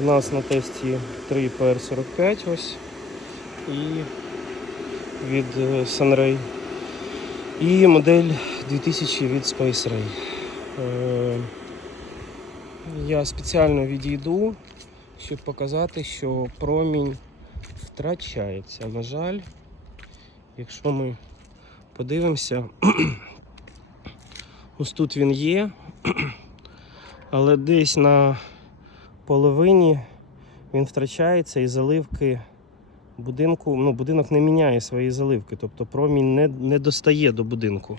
У нас на тесті 3 PR45 ось і від е, Sunray. І модель 2000 від Space Ray. Е, Я спеціально відійду, щоб показати, що промінь втрачається. На жаль, якщо ми подивимося, ось тут він є, але десь на половині він втрачається і заливки будинку, ну, будинок не міняє свої заливки, тобто промінь не, не достає до будинку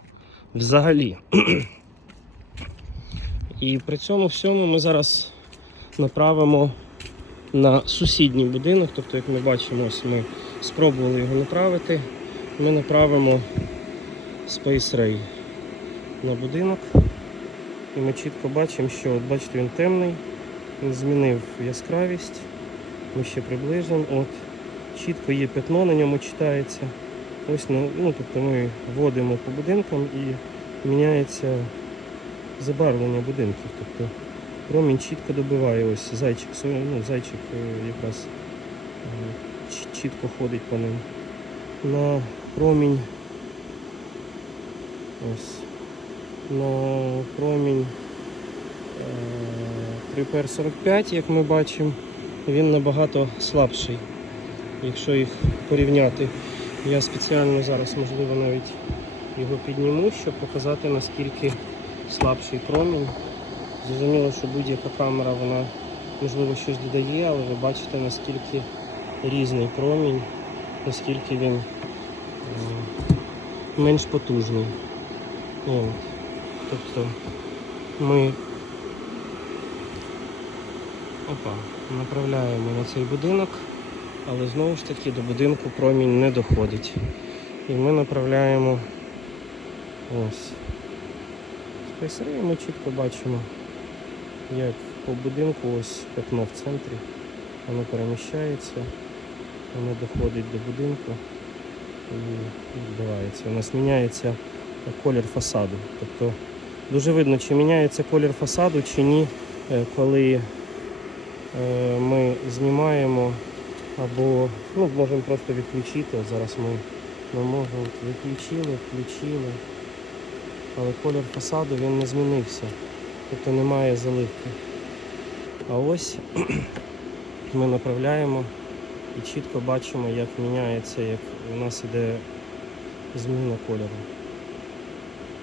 взагалі. І при цьому всьому ми зараз направимо на сусідній будинок, тобто, як ми бачимо, ось ми спробували його направити. Ми направимо Space Ray на будинок. І ми чітко бачимо, що от бачите, він темний, змінив яскравість. Ми ще приближимо. От, чітко є пятно, на ньому читається. Ось ну, ну, тобто ми вводимо по будинкам і міняється забарвлення будинків. Тобто промінь чітко добиває. Ось зайчик, ну, зайчик е, якраз е, чітко ходить по ним. На промінь. Ось. На промінь е, 3PR45, як ми бачимо, він набагато слабший, якщо їх порівняти. Я спеціально зараз, можливо, навіть його підніму, щоб показати, наскільки слабший промінь. Зрозуміло, що будь-яка камера вона можливо щось додає, але ви бачите, наскільки різний промінь, наскільки він е, менш потужний. Тобто ми опа, направляємо на цей будинок, але знову ж таки до будинку промінь не доходить. І ми направляємо ось. Спейсери ми чітко бачимо, як по будинку ось пятно в центрі, воно переміщається, воно доходить до будинку і відбувається. У нас міняється колір фасаду. Тобто дуже видно, чи міняється колір фасаду, чи ні, е, коли ми знімаємо або ну, можемо просто відключити. Зараз ми, ми можемо відключили, включили. Але колір фасаду він не змінився. Тобто немає заливки. А ось ми направляємо і чітко бачимо, як міняється, як у нас іде зміна кольору.